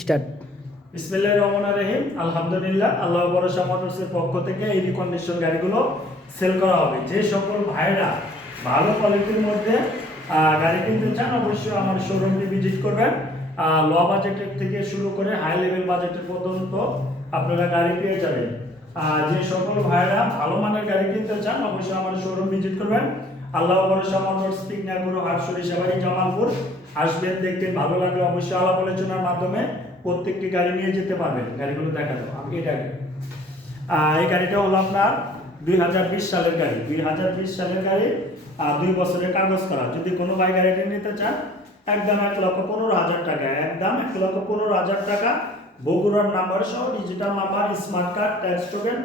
Start. বিসমিল্লাহির রহমানির রহিম। আলহামদুলিল্লাহ, আল্লাহ ভরসা মোটরসের পক্ষ থেকে এই রিকন্ডিশন গাড়িগুলো সেল করা হবে। যে সকল ভাইরা ভালো কোয়ালিটির মধ্যে গাড়ি কিনতে চান অবশ্যই আমার শোরুমটি ভিজিট করবেন। লো বাজেটের থেকে শুরু করে হাই লেভেল বাজেটের পর্যন্ত আপনারা গাড়ি পেয়ে যাবেন। যে সকল ভাইরা ভালো মানের গাড়ি কিনতে চান অবশ্যই আমার শোরুম ভিজিট করবেন। আল্লাহ ভরসা মোটরস, পিকনাগুরু, হাটসুরি, সেবাড়ি, জামালপুর আসবেন, দেখবেন ভালো লাগলে অবশ্যই আলাপ আলোচনার মাধ্যমে প্রত্যেকটি গাড়ি নিয়ে যেতে পারবেন। গাড়িগুলো দেখা যাবে আমি এটা এই গাড়িটা হলো আপনার 2020 সালের গাড়ি। 2020 সালের গাড়ি 2 বছরের কাগজ করা। যদি কোনো ভাই গাড়িটা নিতে চান একদম 1,15,000 টাকা, একদম 1,15,000 টাকা। বগুড়ার নাম্বার সহ digital number, smart card, tax token,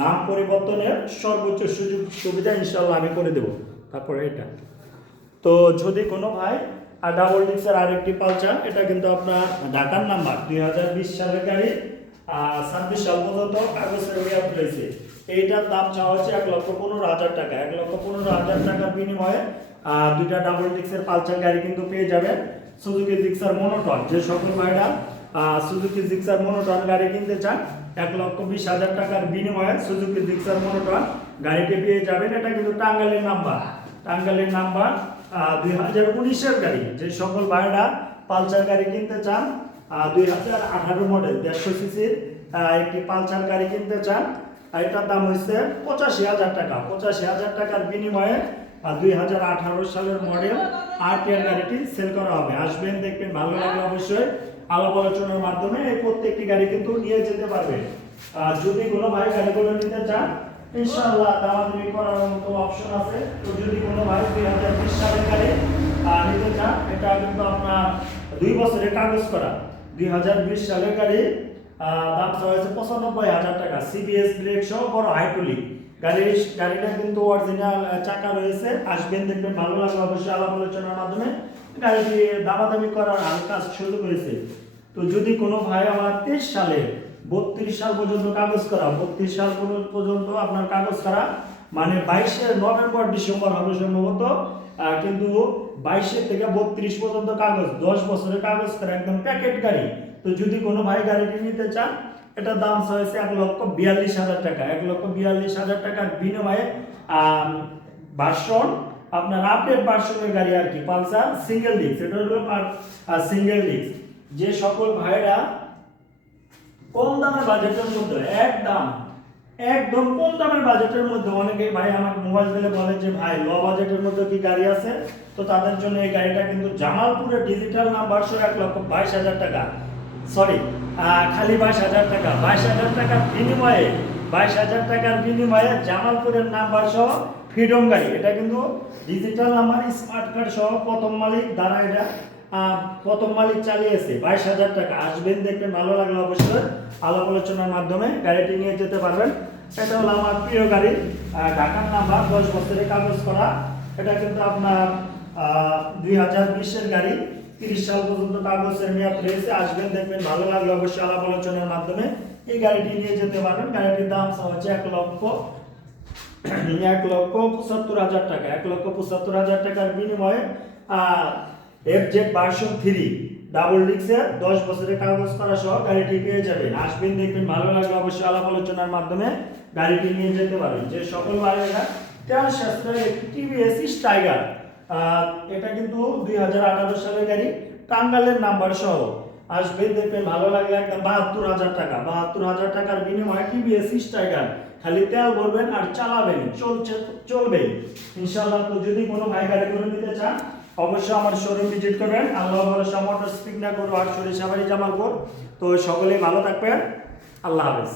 নাম পরিবর্তনের সর্বোচ্চ সুযোগ সুবিধা ইনশাল্লাহ আমি করে দেব। তারপরে এটা তো যদি কোনো ভাই ডাবল ডিক্সের আরেকটি পালচার, এটা কিন্তু আপনার ঢাকার নাম্বার, 2020 সালের গাড়ি, 26 সাল পর্যন্ত কাগজের মেয়াদ রয়েছে। এইটার দাম চাওয়া হচ্ছে 1,15,000 টাকা। 1,15,000 টাকার বিনিময়ে দুইটা ডাবল ডিক্সের পালচার গাড়ি কিন্তু পেয়ে যাবেন। সুজুকি জিক্সার মনোটন, যে সকল ভাইরা সুজুকি জিক্সার মনোটন গাড়ি কিনতে চান 1,20,000 টাকার বিনিময়ে সুজুকি জিক্সার মনোটন গাড়িটি পেয়ে যাবেন। এটা কিন্তু টাঙ্গাইলের নাম্বার, টাঙ্গাইলের নাম্বার 2019-এর গাড়ি। যে সকল ভাইরা পালসার গাড়ি কিনতে চান 2018 মডেল 150 সিসির একটি পালসার গাড়ি কিনতে চান, এটার দাম হচ্ছে 85,000 টাকা। 85,000 টাকার বিনিময়ে 2018 সালের মডেল আরটিআর গাড়িটি সেল করা হবে। আসবেন, দেখবেন ভালো লাগলে অবশ্যই আলাপ আলোচনার মাধ্যমে এই প্রত্যেকটি গাড়ি কিন্তু নিয়ে যেতে পারবেন। যদি কোনো ভাই গাড়িগুলো নিতে চান ইনশাআল্লাহ দামাদামি করার মতো অপশন আছে। তো যদি কোনো ভাই 2020 সালের গাড়ি নিতে চান, এটা কিন্তু আপনার 2 বছরের কাগজ করা 2020 সালের গাড়ি, দাম হয়েছে 95,000 টাকা। সিবিএস ব্রেক সহ বড় হাইড্রোলিক গাড়িটা কিন্তু অরিজিনাল চাকা রয়েছে। আসবেন, দেখবেন ভালো লাগবে অবশ্যই আলাপ আলোচনার মাধ্যমে গাড়িটি দামাদামি করার হালকা সুযোগ রয়েছে। তো যদি কোনো ভাই আমার 23 সালে 32 সাল পর্যন্ত কাগজ করা, 32 সাল পর্যন্ত আপনার কাগজ করা, মানে 22 নভেম্বর ডিসেম্বর হবে সম্ভবত, কিন্তু 22 থেকে 32 পর্যন্ত কাগজ, 10 বছরের কাগজ করা একদম প্যাকেট গাড়ি। তো যদি কোনো ভাই গাড়িটি নিতে চান, এটার দাম হয়েছে 1,42,000 টাকা। 1,42,000 টাকার বিনিময়ে ভার্সন আপনার আপডেট ভার্সনের গাড়ি আর কি, পালসার সিঙ্গেল ডিস্ক। এটা হলো সিঙ্গেল ডিস্ক। যে সকল ভাইরা কম দামের বাজেটের মধ্যে একদম কম দামের বাজেটের মধ্যে, অনেকে ভাই আমার মোবাইল দিলে বলে যে ভাই লো বাজেটের মধ্যে কি গাড়ি আছে, তো তাদের জন্য এই গাড়িটা কিন্তু জামালপুরের ডিজিটাল নাম্বার সহ 1,22,000 টাকা, সরি খালি 22,000 টাকা, 22,000 টাকার বিনিময়ে 22,000 টাকার বিনিময়ে জামালপুরের নাম্বার সহ ফ্রিডম গাড়ি। এটা কিন্তু ডিজিটাল নাম্বার, স্মার্ট কার্ড সহ প্রথম মালিক দ্বারা এটা প্রথম মালিক চালিয়েছে। 22,000 টাকা। আসবেন, দেখবেন ভালো লাগলে অবশ্যই আলাপ আলোচনার মাধ্যমে গাড়িটি নিয়ে যেতে পারবেন। এটা হলো আমার প্রিয় গাড়ি, ঢাকার নাম্বার, 10 বছরের কাগজ করা। এটা কিন্তু আপনার 2020-এর গাড়ি, 30 সাল পর্যন্ত কাগজের মেয়াদ রয়েছে। আসবেন, দেখবেন ভালো লাগলে অবশ্যই আলাপ আলোচনার মাধ্যমে এই গাড়িটি নিয়ে যেতে পারবেন। গাড়িটির দাম হচ্ছে 1,75,000 টাকা। 1,75,000 টাকার বিনিময়ে এফজেড ভার্সন 3 ডাবল ডিক্সের 10 বছরের কাগজ করা সহ গাড়িটি পেয়ে যাবেন। আসবেন, দেখবেন ভালো লাগলে অবশ্যই আলাপ আলোচনার মাধ্যমে গাড়িটি নিয়ে যেতে পারবেন। যে সকল ভাইয়েরা তেল সাশ্রয়ের একটি টিভিএস টাইগার, এটা কিন্তু 2018 সালের গাড়ি, টাঙ্গাইলের নাম্বার সহ। আসবেন, দেখবেন ভালো লাগলে একদম 72,000 টাকা। 72,000 টাকার বিনিময়ে টিভিএস টাইগার, খালি তেল ভরবেন আর চালাবেন, চলবে ইনশাআল্লাহ। তো যদি কোনো ভাই গাড়িগুলো নিতে চান অবশ্যই আমার শোরুম ভিজিট করবেন। আল্লাহ ভরসা মোটরস, পিকনাগুরু, হাটসুরি, সেবাড়ি, জামালপুর। তো সকলেই ভালো থাকবেন। আল্লাহ হাফেজ।